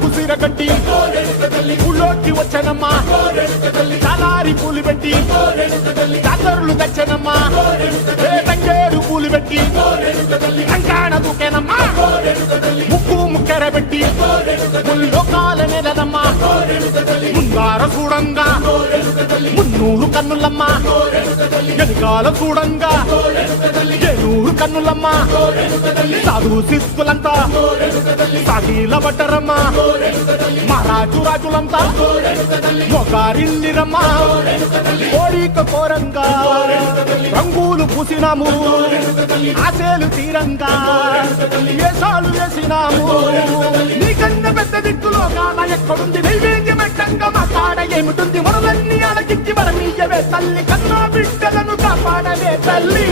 కుసిర కట్టి ఊళ్ళోకి వచ్చనమ్మా చాలారి పూలు పెట్టి జాతరులు తెచ్చనమ్మా తంగేరు పూలు పెట్టి కంకాణ దూకేనమ్మా ముక్కు ముక్కెర పెట్టి ముల్లోకాల నెలదమ్మా ముంగార చూడంగా మున్నూరు కన్నులమ్మా వెనుకాల చూడంగా ఏనూరు కన్నులమ్మా సాధు శిస్తులంతా సాగిల పడ్డరమ్మా మహారాజు రాజులంతా మొగారిల్లిరమ్మా కోరిక కోరంగా రంగులు పూసినాము ఆశలు తీరంగా వేషాలు వేసినాము నీకన్నా పెద్ద దిక్కులో కాన ఎక్కడుంది నైవేద్యం ఎట్టంగా మా కాడ ఏమిటుంది మనలన్నీ అడగిచ్చి వరమీయవే తల్లి కన్నా బిడ్డలను కాపాడవే తల్లి